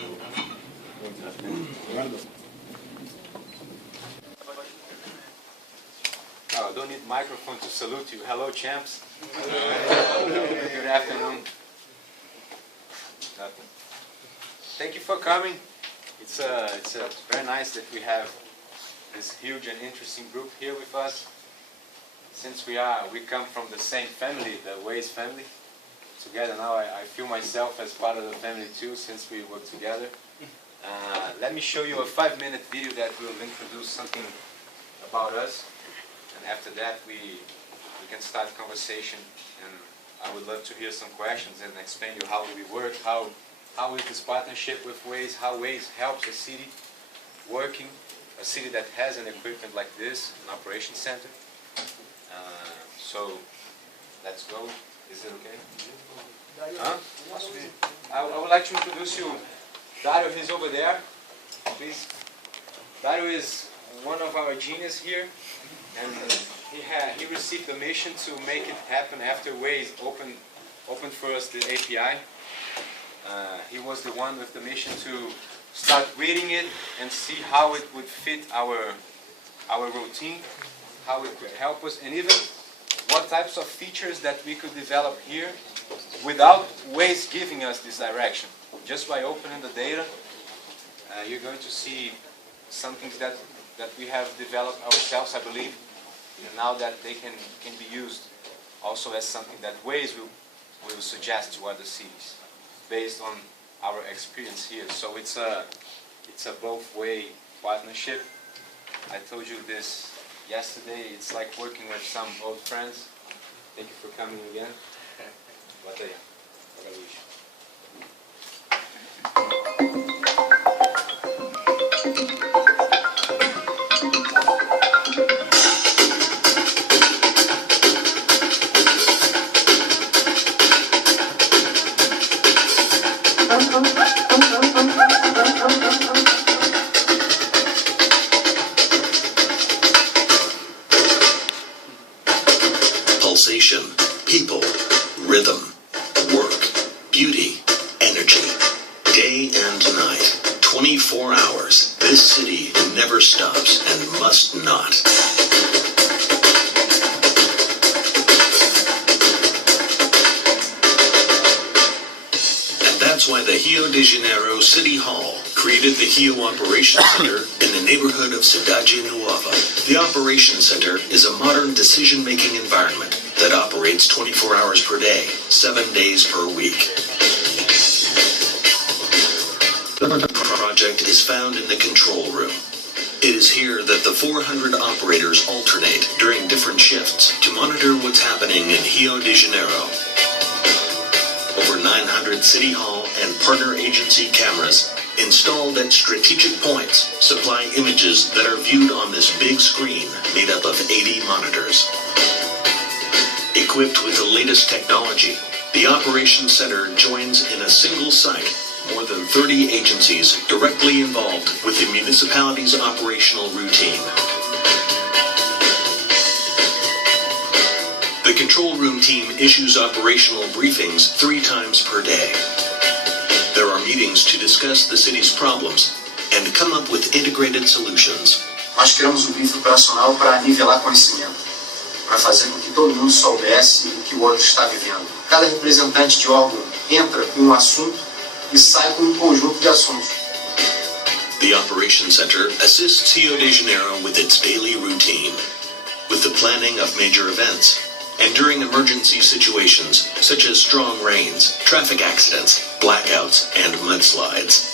Oh, I don't need microphone to salute you. Hello, champs. Good afternoon. Nothing. Thank you for coming. It's very nice that we have this huge and interesting group here with us. Since we come from the same family, the Waze family, together now, I feel myself as part of the family too, since we work together. Let me show you a 5-minute video that will introduce something about us. And after that, we can start conversation, and I would love to hear some questions and explain you how we work, how is this partnership with Waze, how Waze helps a city working, a city that has an equipment like this, an operation center. So let's go. Is it okay? Huh? I would like to introduce you. Dario is over there, please. Dario is one of our geniuses here. And he received the mission to make it happen after Waze opened for us the API. He was the one with the mission to start reading it and see how it would fit our routine, how it could help us, and even what types of features that we could develop here without Waze giving us this direction. Just by opening the data, you're going to see some things that we have developed ourselves, I believe, and now that they can be used also as something that Waze will suggest to other cities based on our experience here. So it's a both-way partnership. I told you this yesterday. It's like working with some old friends. Thank you for coming again. Pulsation, people, rhythm, work, beauty, energy, day and night, 24 hours. This city never stops and must not. And that's why the Rio de Janeiro City Hall created the Rio Operations Center in the neighborhood of Cidade Nova. The Operations Center is a modern decision-making environment that operates 24 hours per day, 7 days per week. The project is found in the control room. It is here that the 400 operators alternate during different shifts to monitor what's happening in Rio de Janeiro. Over 900 City Hall and partner agency cameras installed at strategic points supply images that are viewed on this big screen made up of 80 monitors. Equipped with the latest technology, the Operations Center joins in a single site more than 30 agencies directly involved with the municipality's operational routine. The control room team issues operational briefings 3 times per day. There are meetings to discuss the city's problems and come up with integrated solutions. Nós criamos briefing operacional para nivelar conhecimento, para fazer com que todo mundo soubesse o que o outro está vivendo. Cada representante de órgão entra com assunto e sai com conjunto de assuntos. The Operations Center assists Rio de Janeiro with its daily routine, with the planning of major events, and during emergency situations such as strong rains, traffic accidents, blackouts, and mudslides.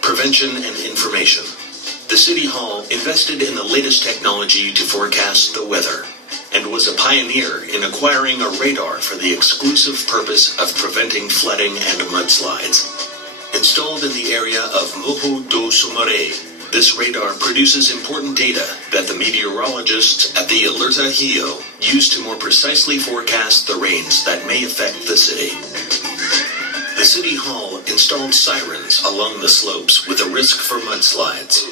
Prevention and information. The City Hall invested in the latest technology to forecast the weather and was a pioneer in acquiring a radar for the exclusive purpose of preventing flooding and mudslides. Installed in the area of Morro do Sumaré, this radar produces important data that the meteorologists at the Alerta Rio use to more precisely forecast the rains that may affect the city. The City Hall installed sirens along the slopes with a risk for mudslides.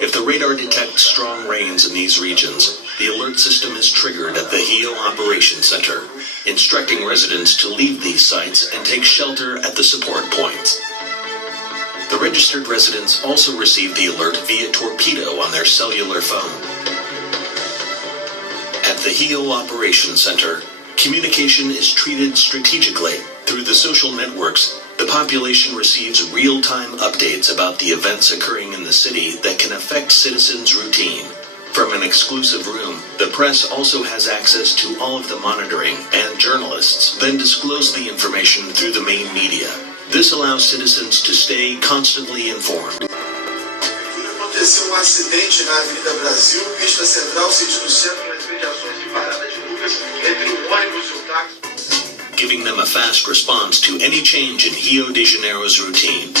If the radar detects strong rains in these regions, the alert system is triggered at the Rio Operations Center, instructing residents to leave these sites and take shelter at the support points. The registered residents also receive the alert via torpedo on their cellular phone. At the Rio Operations Center, communication is treated strategically. Through the social networks, the population receives real-time updates about the events occurring in the city that can affect citizens' routine. From an exclusive room, the press also has access to all of the monitoring, and journalists then disclose the information through the main media. This allows citizens to stay constantly informed. Aconteceu acidente na Avenida Brasil, pista central, sítio do centro, nas mediações de parada de Lucas, entre o ônibus e o táxi. Giving them a fast response to any change in Rio de Janeiro's routine.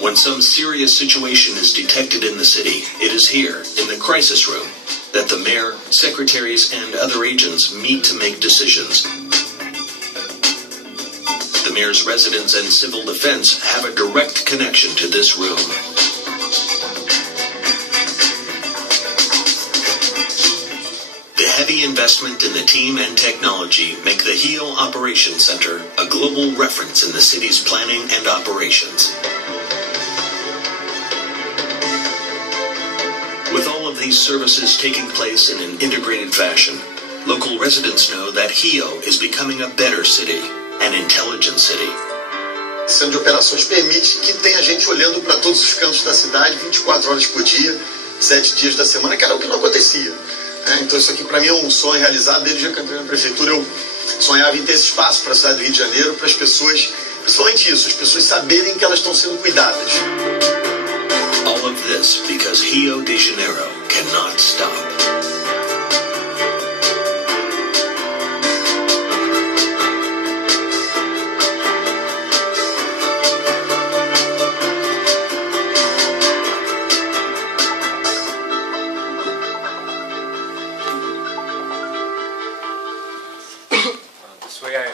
When some serious situation is detected in the city, it is here, in the crisis room, that the mayor, secretaries, and other agents meet to make decisions. The mayor's residence and civil defense have a direct connection to this room. The heavy investment in the team and technology make the Rio Operations Center a global reference in the city's planning and operations. With all of these services taking place in an integrated fashion, local residents know that Rio is becoming a better city, an intelligent city. O Centro de Operações permite que tenha gente olhando para todos os cantos da cidade 24 horas por dia, 7 dias da semana, que era o que não acontecia. Então isso aqui para mim é um sonho realizado. Desde que eu entrei na prefeitura eu sonhava em ter esse espaço para a cidade do Rio de Janeiro, para as pessoas, principalmente isso, as pessoas saberem que elas estão sendo cuidadas. All of this because Rio de Janeiro cannot stop. This way I...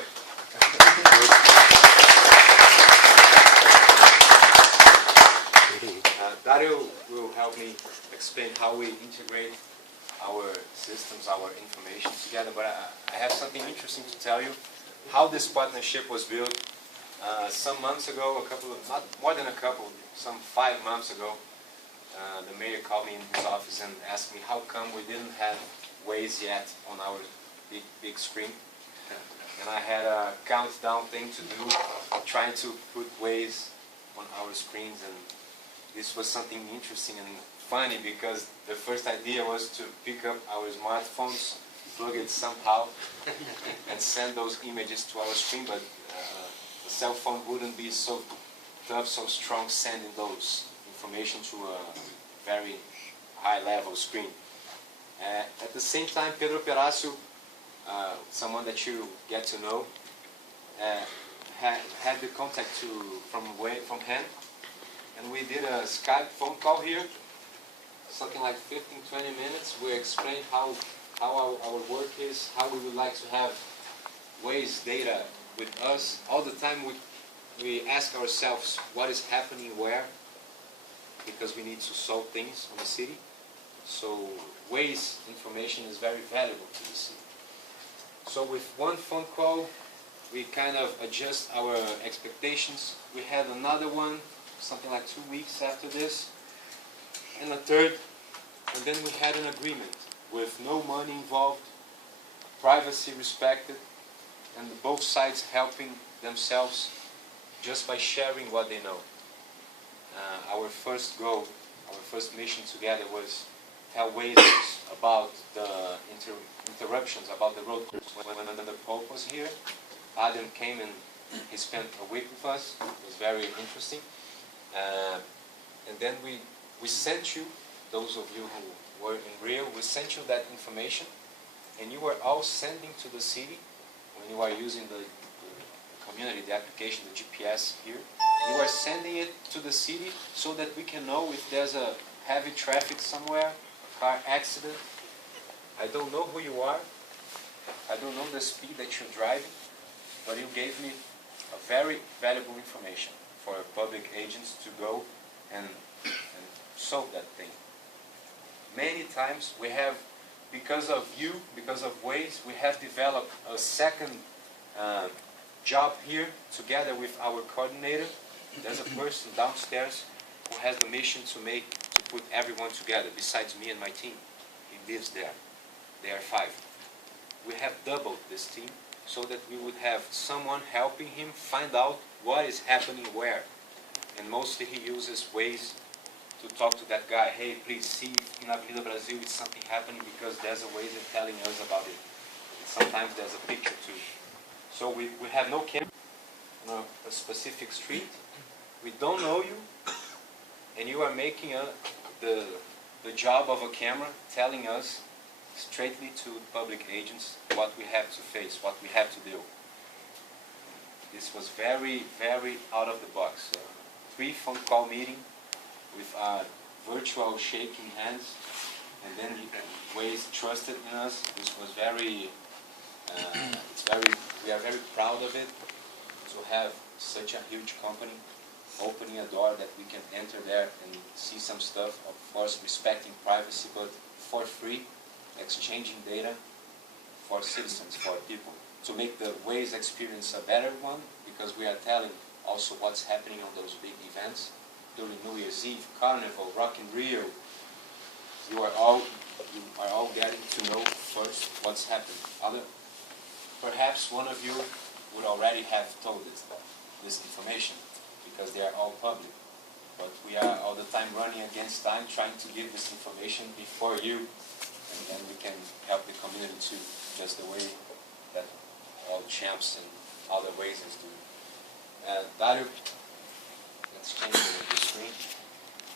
Dario will help me explain how we integrate our systems, our information together, but I have something interesting to tell you. How this partnership was built some months ago, not more than a couple, some 5 months ago, the mayor called me in his office and asked me how come we didn't have Waze yet on our big screen. And I had a countdown thing to do, trying to put Waze on our screens, and this was something interesting and funny because the first idea was to pick up our smartphones, plug it somehow, and send those images to our screen, but the cell phone wouldn't be so tough, so strong sending those information to a very high level screen. At the same time, Pedro Peracio, someone that you get to know, had the contact from him, and we did a Skype phone call here, something like 15-20 minutes. We explained how our work is, how we would like to have Waze data with us. All the time we ask ourselves what is happening where, because we need to solve things on the city. So Waze information is very valuable to the city. So with one phone call, we kind of adjust our expectations. We had another one, something like 2 weeks after this, and a third, and then we had an agreement with no money involved, privacy respected, and both sides helping themselves just by sharing what they know. Our first goal, our first mission together was tell Waze about the interruptions, about the road crews. When the Pope was here, Adam came and he spent a week with us. It was very interesting. And then we sent you, those of you who were in Rio, we sent you that information, and you were all sending to the city when you are using the community, the application, the GPS here. You are sending it to the city so that we can know if there's a heavy traffic somewhere, a car accident. I don't know who you are. I don't know the speed that you're driving. but you gave me a very valuable information for public agents to go and solve that thing. Many times we have, because of you, because of Waze, we have developed a second job here together with our coordinator. There's a person downstairs who has the mission to put everyone together, besides me and my team. He lives there. They are 5. We have doubled this team so that we would have someone helping him find out what is happening where. And mostly he uses Waze to talk to that guy, hey, please see if in Avenida Brasil is something happening, because there's a Waze telling us about it. And sometimes there's a picture too. So we have no camera on a specific street. We don't know you, and you are making the job of a camera, telling us straightly to public agents what we have to face, what we have to do. This was very, very out of the box. 3 phone call meeting with virtual shaking hands, and then Waze trusted in us. This was very, we are very proud of it, to have such a huge company opening a door that we can enter there and see some stuff, of course respecting privacy, but for free, exchanging data for citizens, for people, to make the Waze experience a better one, because we are telling also what's happening on those big events during New Year's Eve, Carnival, Rock in Rio. You are all getting to know first what's happening. Perhaps one of you would already have told this information, because they are all public. But we are all the time running against time, trying to give this information before you, and we can help the community too, just the way that all champs and other ways is doing. Dario, let's change the screen.